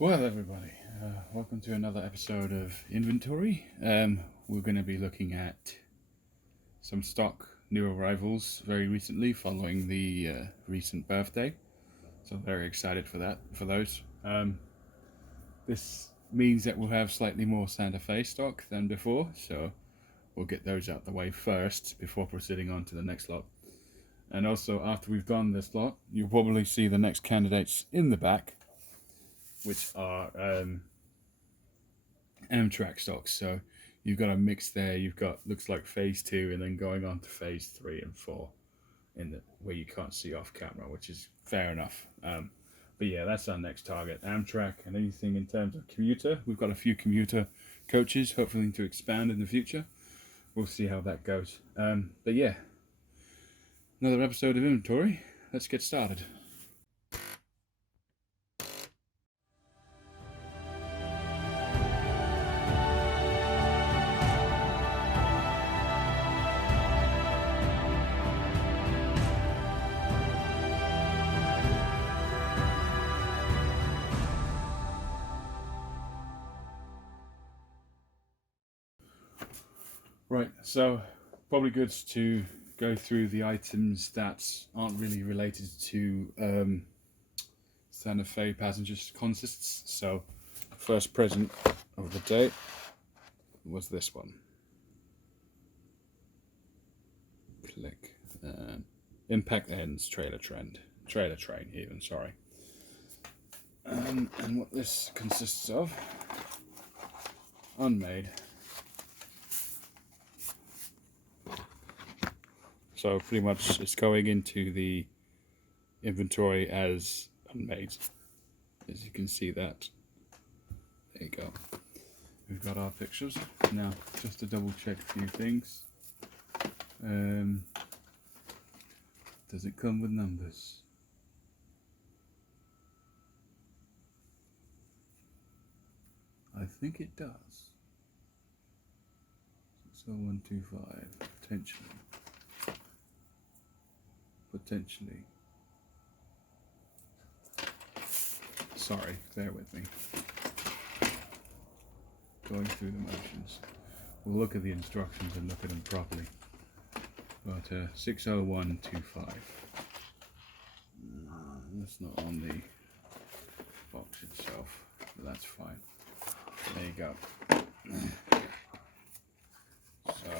Well, everybody, welcome to another episode of Inventory. We're going to be looking at some stock new arrivals very recently following the recent birthday. So I'm very excited for those. This means that we'll have slightly more Santa Fe stock than before, so we'll get those out the way first before proceeding on to the next lot. And also, after we've done this lot, you'll probably see the next candidates in the back, which are Amtrak stocks. So you've got a mix there. You've got looks like phase 2, and then going on to phase 3 and 4 in the where you can't see off camera, which is fair enough. But yeah, that's our next target, Amtrak, and anything in terms of commuter. We've got a few commuter coaches, hopefully to expand in the future. We'll see how that goes. But yeah, another episode of Inventory. Let's get started. Right, so probably good to go through the items that aren't really related to Santa Fe passenger consists. So, first present of the day was this one. Click. Impact ends trailer train even, sorry. And what this consists of, unmade. So pretty much it's going into the inventory as unmade. As you can see that. There you go. We've got our pictures. Now, just to double check a few things. Does it come with numbers? I think it does. 60125, potentially. Sorry, bear with me. Going through the motions. We'll look at the instructions and look at them properly. But 60125. That's not on the box itself, but that's fine. There you go. So,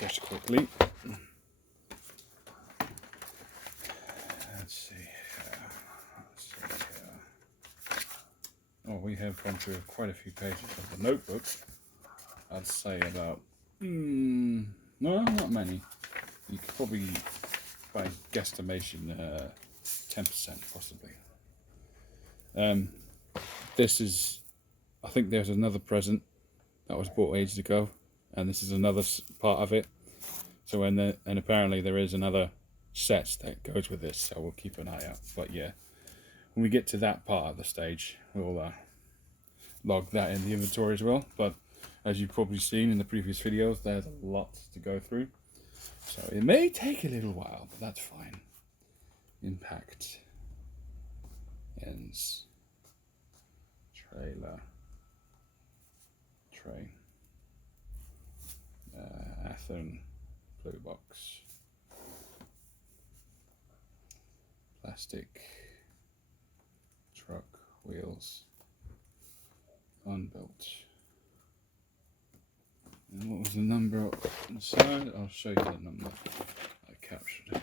just quickly. Let's see. Oh, we have gone through quite a few pages of the notebook. I'd say about, no, not many. You could probably, by guesstimation, 10% possibly. This is, I think there's another present that was bought ages ago, and this is another part of it. So and apparently there is another set that goes with this, so we'll keep an eye out. But yeah, when we get to that part of the stage, we'll log that in the inventory as well. But as you've probably seen in the previous videos, there's a lot to go through, so it may take a little while, but that's fine. Impact ends trailer train Athens blue box plastic truck wheels unbuilt. And what was the number inside? I'll show you the number I captured.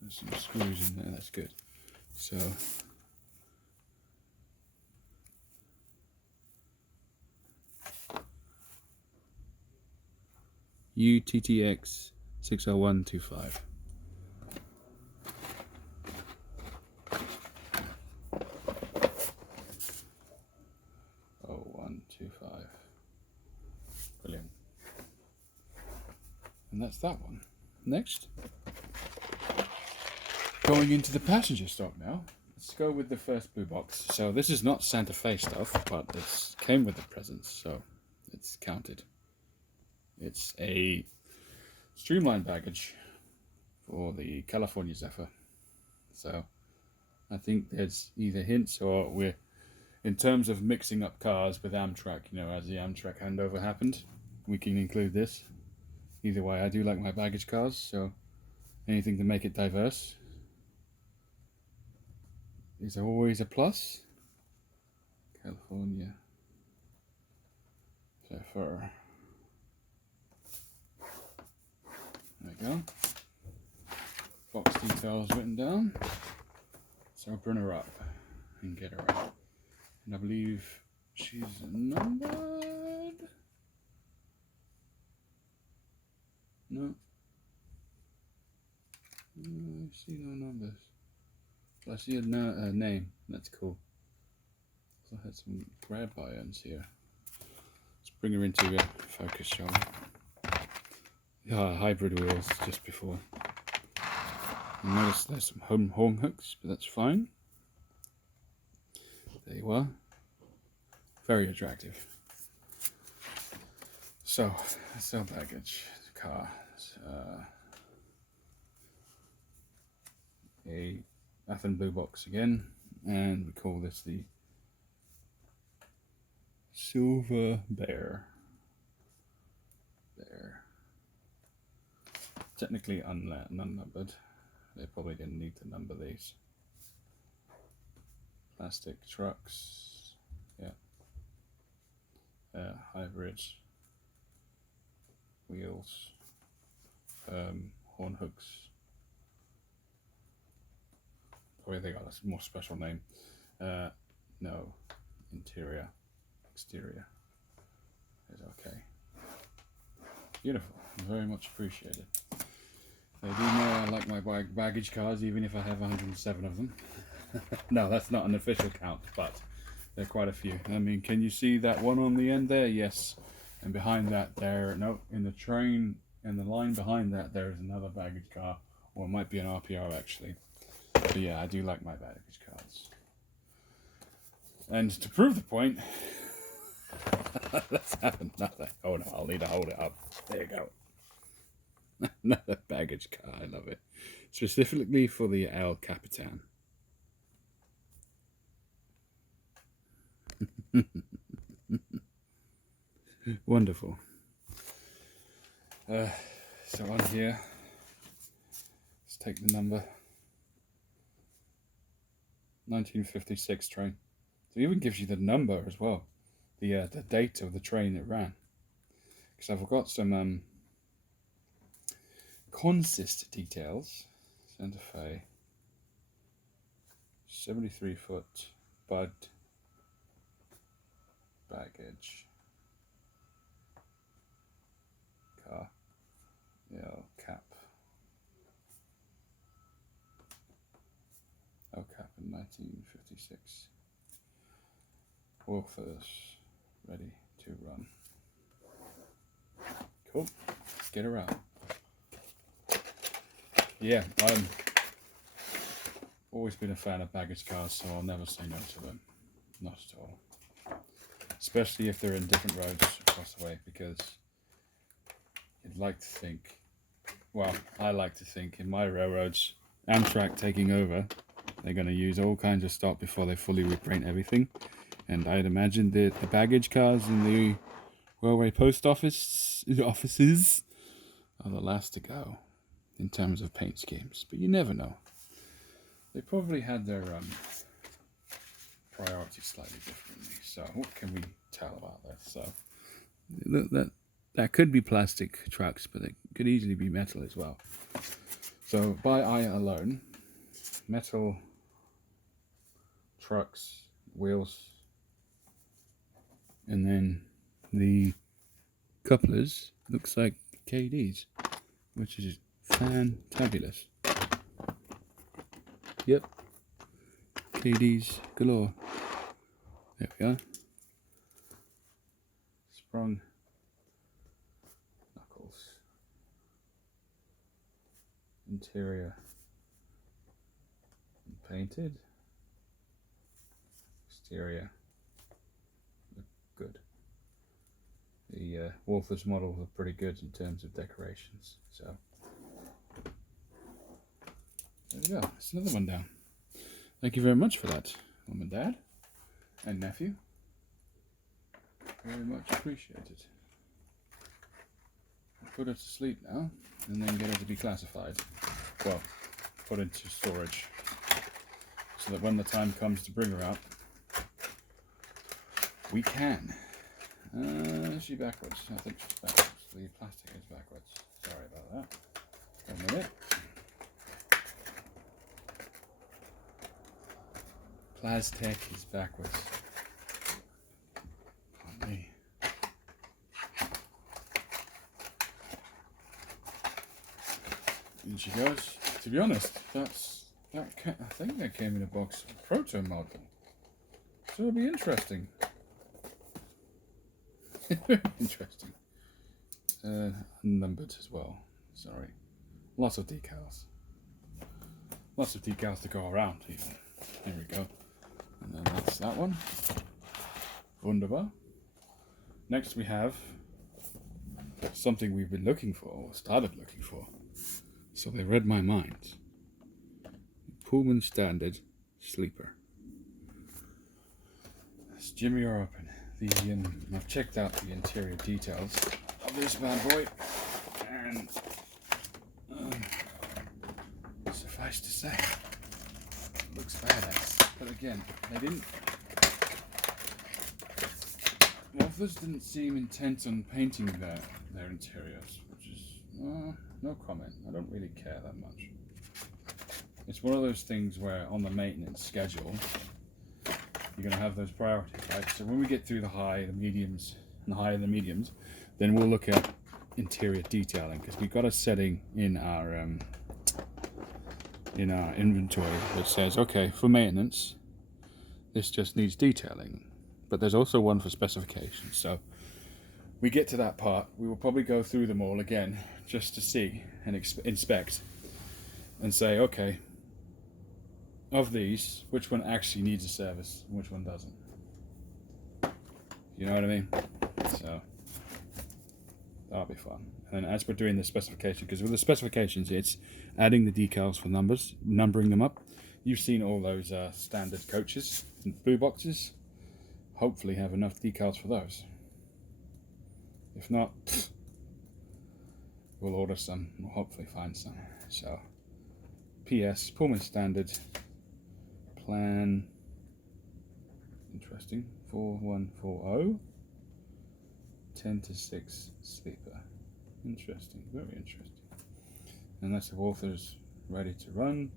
There's some screws in there, that's good. So UTTX 60125. Brilliant. And that's that one. Next, going into the passenger stock now. Let's go with the first blue box. So this is not Santa Fe stuff, but it came with the presents, so it's counted. It's a streamlined baggage for the California Zephyr. So I think there's either hints or we're, in terms of mixing up cars with Amtrak, you know, as the Amtrak handover happened, we can include this. Either way, I do like my baggage cars, so anything to make it diverse is always a plus. California Zephyr. There we go. Box details written down. So bring her up and get her out. And I believe she's numbered. No. I see no numbers. But I see a name. That's cool. So I had some grab irons here. Let's bring her into focus, shall we? Yeah, hybrid wheels just before. You notice there's some horn hooks, but that's fine. There you are. Very attractive. So, sell baggage, car. A Athens blue box again, and we call this the Silver Bear. Technically unnumbered. They probably didn't need to number these. Plastic trucks, yeah. Hybrids, wheels, horn hooks. Probably they got a more special name. No, interior, exterior is okay. Beautiful, very much appreciated. They do know I like my baggage cars, even if I have 107 of them. No, that's not an official count, but there are quite a few. I mean, can you see that one on the end there? Yes. And behind that there, no, in the train, and the line behind that, there is another baggage car, or it might be an RPO actually. But yeah, I do like my baggage cars. And to prove the point, let's have another. Oh no, I'll need to hold it up. There you go. Another baggage car, I love it. Specifically for the El Capitan. Wonderful. So on here, let's take the number. 1956 train. So it even gives you the number as well. The date of the train it ran. Because I've got some consist details. Santa Fe. 73-foot bud baggage car. Yeah, cap. Oh, cap in 1956. Wolfers ready to run. Cool. Let's get her out. Yeah, I'm always been a fan of baggage cars, so I'll never say no to them. Not at all. Especially if they're in different roads across the way, because you'd like to think, well, I like to think in my railroads, Amtrak taking over, they're going to use all kinds of stock before they fully repaint everything. And I'd imagine that the baggage cars in the railway post offices are the last to go in terms of paint schemes. But you never know. They probably had their priorities slightly differently. So what can we tell about that? So that could be plastic trucks, but it could easily be metal as well. So by eye alone, metal trucks, wheels, and then the couplers looks like KDs, which is fantabulous. Yep, KDs galore. There we are. Sprung knuckles. Interior painted. Exterior look good. The Wolfers models are pretty good in terms of decorations. So there we go. That's another one down. Thank you very much for that, Mum and Dad and nephew. Very much appreciated. I'll put her to sleep now and then get her to be classified. Well, put into storage so that when the time comes to bring her out, we can. Is she backwards? I think she's backwards. The plastic is backwards. Sorry about that. 1 minute. Plastic is backwards. Pardon me. In she goes. To be honest, I think that came in a box of proto model. So it'll be interesting. Interesting. Numbered as well. Sorry. Lots of decals. Lots of decals to go around even. Here we go. And then that's that one. Wunderbar. Next we have something we've been looking for, or started looking for. So they read my mind. Pullman Standard Sleeper. It's Jimmy Open. I've checked out the interior details of this bad boy, and suffice to say, it looks badass. But again, authors didn't seem intent on painting their interiors, which is no comment. I don't really care that much. It's one of those things where on the maintenance schedule, you're going to have those priorities, right? So when we get through the high, the mediums, and the high and the mediums, then we'll look at interior detailing, because we've got a setting in our inventory that says, okay, for maintenance, this just needs detailing. But there's also one for specifications. So we get to that part, we will probably go through them all again just to see and inspect and say, okay, of these, which one actually needs a service and which one doesn't? You know what I mean? So that'll be fun. And as we're doing the specification, because with the specifications, it's adding the decals for numbers, numbering them up. You've seen all those standard coaches and blue boxes. Hopefully have enough decals for those. If not, we'll order some. We'll hopefully find some. So, P.S. Pullman Standard Plan. Interesting. 4140. 10 to 6 sleeper. Interesting. Very interesting. And that's the author's ready to run.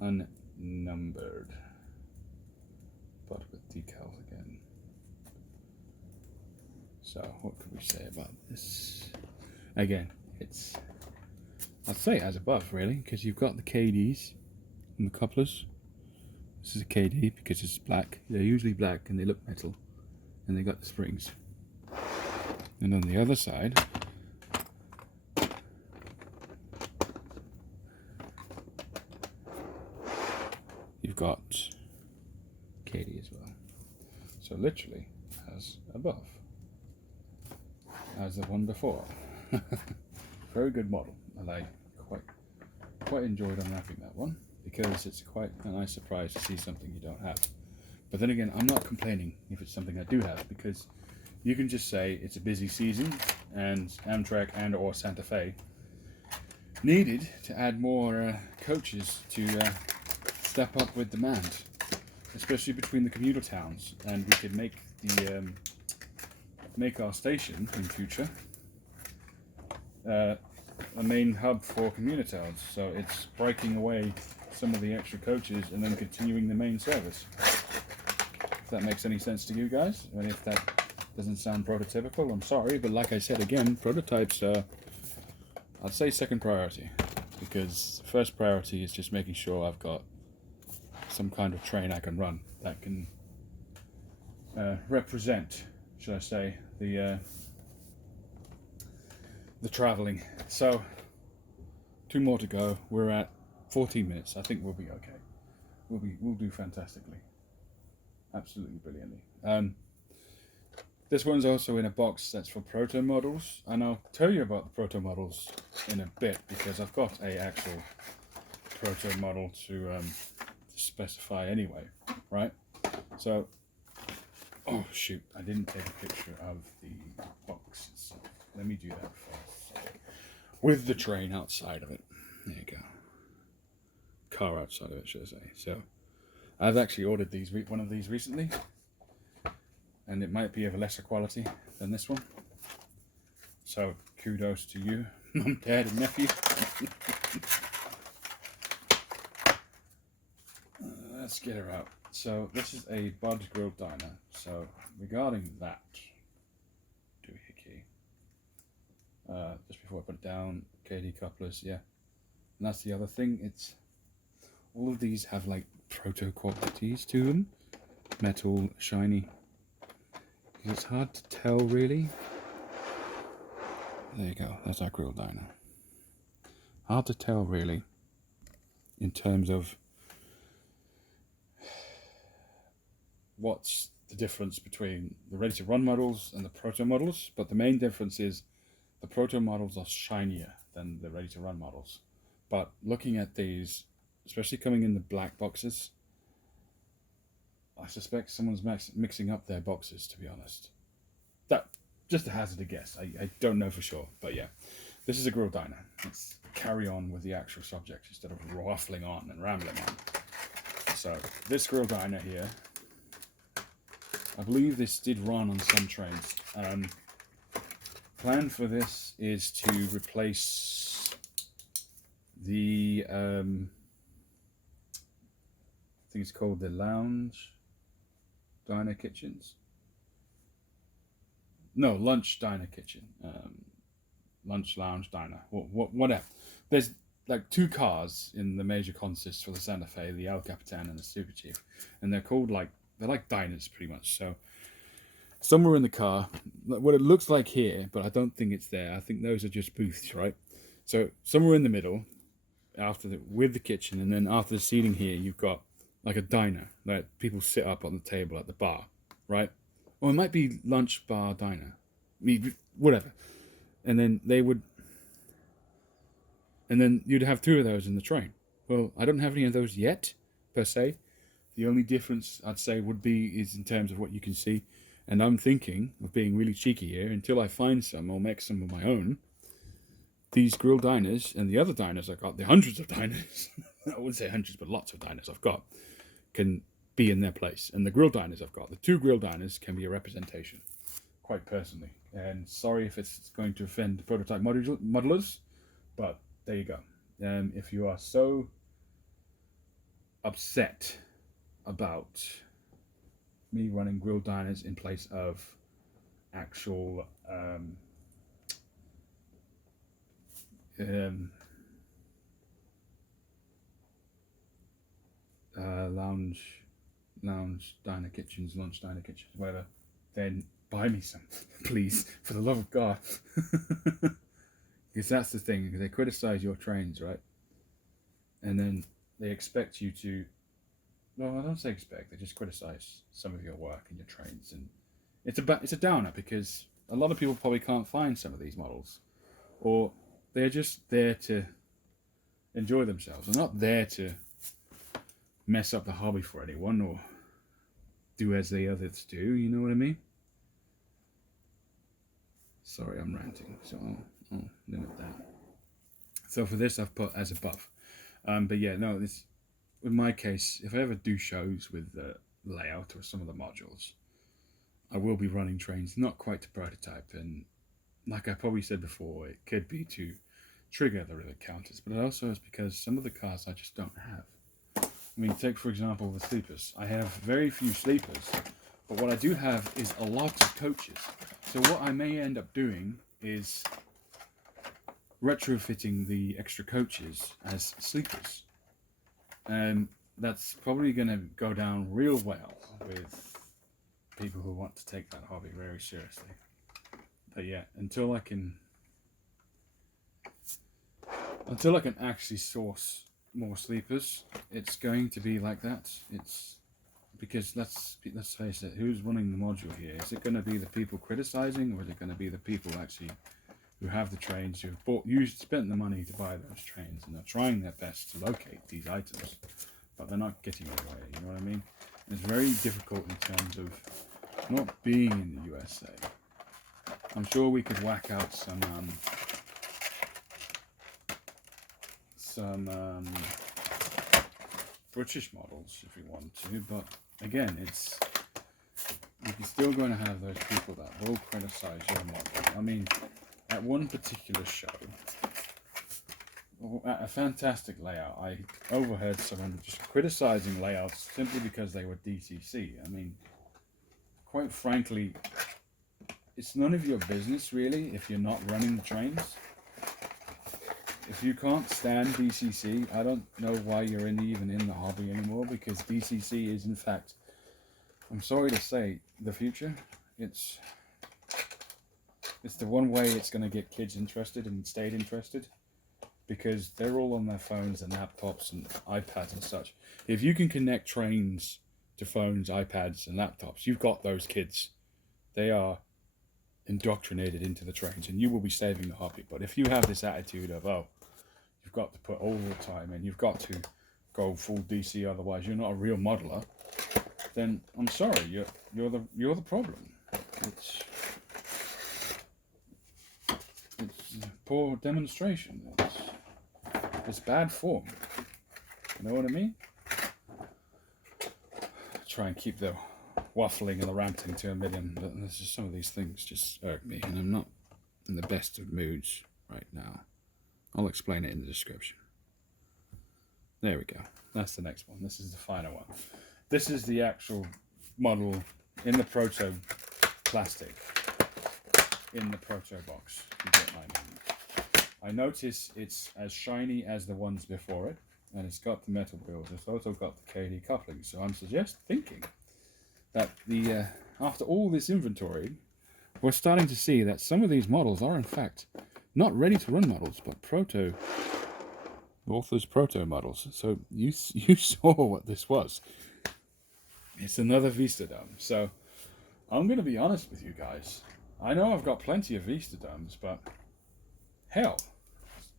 Unnumbered. But with decals again. So what could we say about this? Again, it's, I'd say as above really, because you've got the KDs and the couplers. This is a KD because it's black. They're usually black and they look metal, and they got the springs. And on the other side, you've got KD as well. So literally as above, as the one before. Very good model, and I quite enjoyed unwrapping that one, because it's quite a nice surprise to see something you don't have. But then again, I'm not complaining if it's something I do have, because you can just say it's a busy season and Amtrak and or Santa Fe needed to add more coaches to step up with demand, especially between the commuter towns, and we could make the make our station in future a main hub for commuter towns. So it's breaking away some of the extra coaches and then continuing the main service. If that makes any sense to you guys, and if that doesn't sound prototypical, I'm sorry, but like I said again, prototypes are, I'd say, second priority, because first priority is just making sure I've got some kind of train I can run that can represent, should I say, the travelling. So 2 more to go. We're at 14 minutes. I think we'll be okay. We'll do fantastically, absolutely brilliantly. This one's also in a box that's for proto models, and I'll tell you about the proto models in a bit, because I've got a actual proto model to to specify anyway, right? So, oh shoot, I didn't take a picture of the box itself. Let me do that first. With the train outside of it. There you go. Car outside of it, should I say. So, I've actually ordered one of these recently, and it might be of a lesser quality than this one. So, kudos to you, Mum, Dad, and nephew. Let's get her out. So, this is a Bud's Grill Diner. So, regarding that, doohickey. Just before I put it down, KD couplers, yeah. And that's the other thing. It's all of these have like proto qualities to them. Metal, shiny. It's hard to tell really. There you go, that's our grill diner. Hard to tell really in terms of what's the difference between the ready to run models and the proto models, but the main difference is the proto models are shinier than the ready to run models. But looking at these, especially coming in the black boxes, I suspect someone's mixing up their boxes, to be honest. That just a hazard a guess. I don't know for sure, but yeah. This is a grill diner. Let's carry on with the actual subject instead of waffling on and rambling on. So, this grill diner here, I believe this did run on some trains. Plan for this is to replace the, I think it's called the lounge diner kitchens. No, lunch diner kitchen. Lunch lounge diner. Whatever. There's like two cars in the major consists for the Santa Fe, the El Capitan and the Super Chief, and they're like diners pretty much. So somewhere in the car, what it looks like here, but I don't think it's there. I think those are just booths, right? So somewhere in the middle, with the kitchen, and then after the seating here, you've got like a diner that people sit up on the table at the bar, right? Or it might be lunch bar diner, whatever. And then you'd have two of those in the train. Well, I don't have any of those yet, per se. The only difference I'd say is in terms of what you can see. And I'm thinking of being really cheeky here until I find some or make some of my own. These grill diners and the other diners I've got, the hundreds of diners, I wouldn't say hundreds, but lots of diners I've got, can be in their place. And the grill diners I've got, the two grill diners can be a representation, quite personally. And sorry if it's going to offend prototype modelers, but there you go. If you are so upset about me running grill diners in place of actual lounge diner kitchens, lunch diner kitchens, whatever, then buy me some, please, for the love of God. Because that's the thing, they criticize your trains, right? And then they expect you to, well, I don't say expect, they just criticize some of your work and your trains. And it's a downer because a lot of people probably can't find some of these models, or they're just there to enjoy themselves. They're not there to mess up the hobby for anyone or do as the others do, you know what I mean? Sorry, I'm ranting, so I'll limit that. So for this, I've put as above. But yeah, no, in my case, if I ever do shows with the layout or some of the modules, I will be running trains not quite to prototype. And like I probably said before, it could be to trigger the rivet counters, but it also is because some of the cars I just don't have. I mean, take for example the sleepers. I have very few sleepers, but what I do have is a lot of coaches. So what I may end up doing is retrofitting the extra coaches as sleepers. And that's probably going to go down real well with people who want to take that hobby very seriously. But yeah, until I can actually source more sleepers, it's going to be like that. It's because let's face it, who's running the module here? Is it going to be the people criticizing, or is it going to be the people actually who have the trains, who've spent the money to buy those trains and are trying their best to locate these items? but they're not getting anywhere, you know what I mean? And it's very difficult in terms of not being in the USA. I'm sure we could whack out some British models if we want to, but again, you're still going to have those people that will criticize your model. I mean, at one particular show, at a fantastic layout, I overheard someone just criticizing layouts simply because they were DCC. I mean, quite frankly, it's none of your business really if you're not running the trains. If you can't stand DCC, I don't know why you're even in the hobby anymore, because DCC is, in fact, I'm sorry to say, the future. It's the one way it's going to get kids interested and stayed interested, because they're all on their phones and laptops and iPads and such. If you can connect trains to phones, iPads and laptops, you've got those kids. They are indoctrinated into the trains, and you will be saving the hobby. But if you have this attitude of, oh, you've got to put all the time in, you've got to go full DC, otherwise you're not a real modeler, then I'm sorry, you're the problem. It's poor demonstration. It's bad form. You know what I mean? Try and keep the waffling and the ranting to a million, but there's just some of these things just irk me, and I'm not in the best of moods right now. I'll explain it in the description. There we go. That's the next one. This is the final one. This is the actual model in the proto plastic, in the proto box. You get my meaning. I notice it's as shiny as the ones before it, and it's got the metal wheels. It's also got the KD couplings. So I'm thinking that after all this inventory, we're starting to see that some of these models are in fact not ready to run models, but author's proto models. So you saw what this was. It's another Vista Dome. So I'm going to be honest with you guys. I know I've got plenty of Vista Domes, but hell,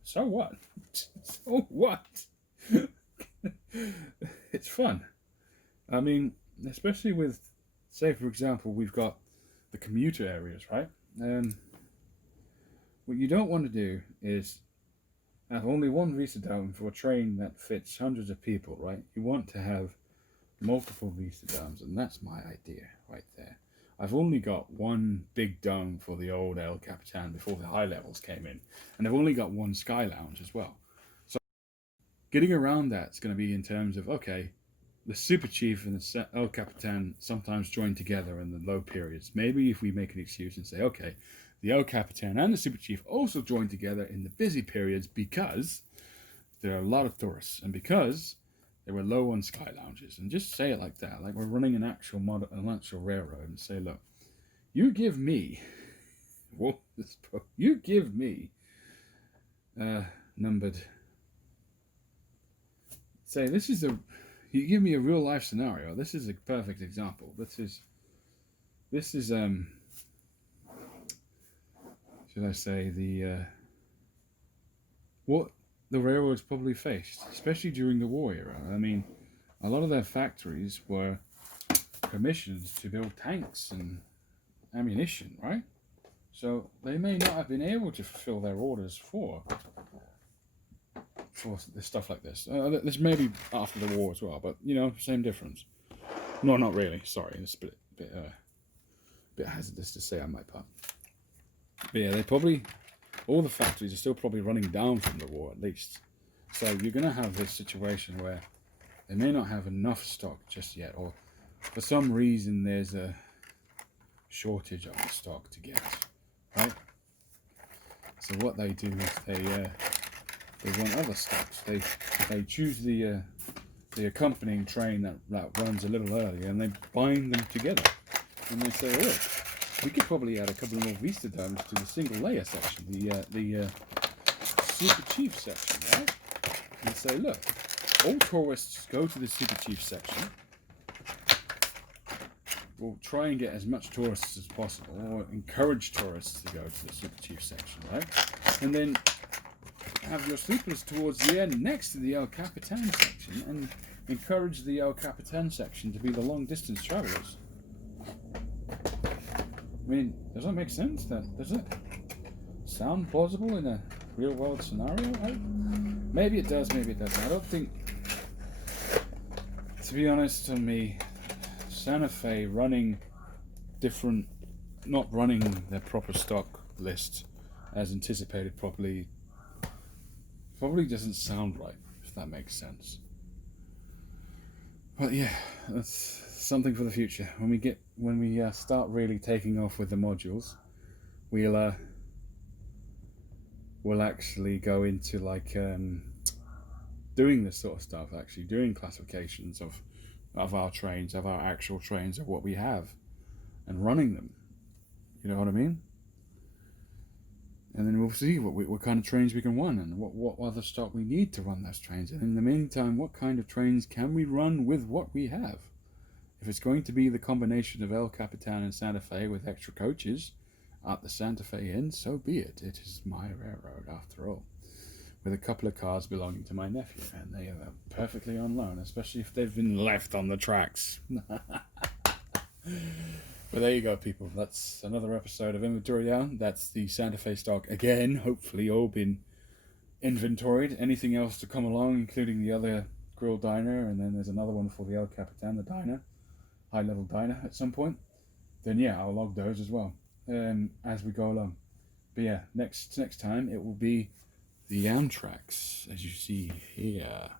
so what? So what? It's fun. I mean, especially with, say for example, we've got the commuter areas, right? What you don't want to do is have only one Vista Dome for a train that fits hundreds of people, right? You want to have multiple Vista Domes, and that's my idea right there. I've only got one big dome for the old El Capitan before the high levels came in, and I've only got one Sky Lounge as well. So getting around that's going to be in terms of, okay, the Super Chief and the El Capitan sometimes join together in the low periods. Maybe if we make an excuse and say, okay, the El Capitan and the Super Chief also join together in the busy periods because there are a lot of tourists and because they were low on Sky Lounges. And just say it like that, like we're running an actual railroad, and say, look, you give me, numbered, say this is you give me a real life scenario. This is a perfect example. This is should I say what the railroads probably faced, especially during the war era. I mean, a lot of their factories were commissioned to build tanks and ammunition, right? So they may not have been able to fulfill their orders for stuff like this. This may be after the war as well, but you know, same difference. No, not really. Sorry, it's a bit hazardous to say on my part. But yeah, all the factories are still probably running down from the war at least. So you're going to have this situation where they may not have enough stock just yet, or for some reason there's a shortage of the stock to get, right? So what they do is they want other stocks. They choose the accompanying train that runs a little earlier, and they bind them together. And they say, oh, look, we could probably add a couple more Vista Domes to the single layer section, the Super Chief section, right? And say, look, all tourists go to the Super Chief section. We'll try and get as much tourists as possible, or encourage tourists to go to the Super Chief section, right? And then have your sleepers towards the end next to the El Capitan section, and encourage the El Capitan section to be the long distance travellers. I mean, does that make sense? Does it sound plausible in a real world scenario? Maybe it does, maybe it doesn't. I don't think, to be honest, to me, Santa Fe running different, not running their proper stock list as anticipated properly, probably doesn't sound right, if that makes sense. But yeah, that's something for the future. When we start really taking off with the modules, we'll actually go into like doing this sort of stuff. Actually, doing classifications of our trains, of our actual trains, of what we have, and running them. You know what I mean? And then we'll see what kind of trains we can run and what other stock we need to run those trains. And in the meantime, what kind of trains can we run with what we have? If it's going to be the combination of El Capitan and Santa Fe with extra coaches at the Santa Fe Inn, so be it. It is my railroad after all. With a couple of cars belonging to my nephew, and they are perfectly on loan, especially if they've been left on the tracks. But there you go, people. That's another episode of Inventory Down. That's the Santa Fe stock again. Hopefully all been inventoried. Anything else to come along, including the other grill diner, and then there's another one for the El Capitan, the diner, high-level diner at some point. Then yeah, I'll log those as well as we go along. But yeah, next time it will be the Amtraks, as you see here.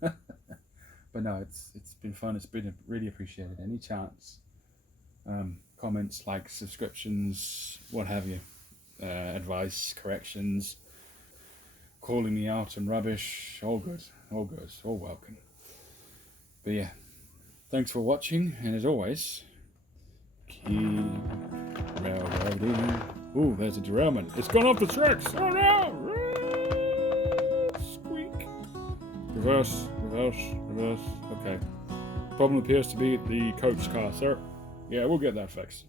But no, it's been fun. It's been really appreciated. Any chance, comments, likes, subscriptions, what have you, advice, corrections, calling me out and rubbish, all good, all welcome. But yeah, thanks for watching, and as always, keep railroading. Ooh, there's a derailment. It's gone off the tracks. Oh no! Squeak. Reverse. Okay. Problem appears to be the coach car, sir. Yeah, we'll get that fixed.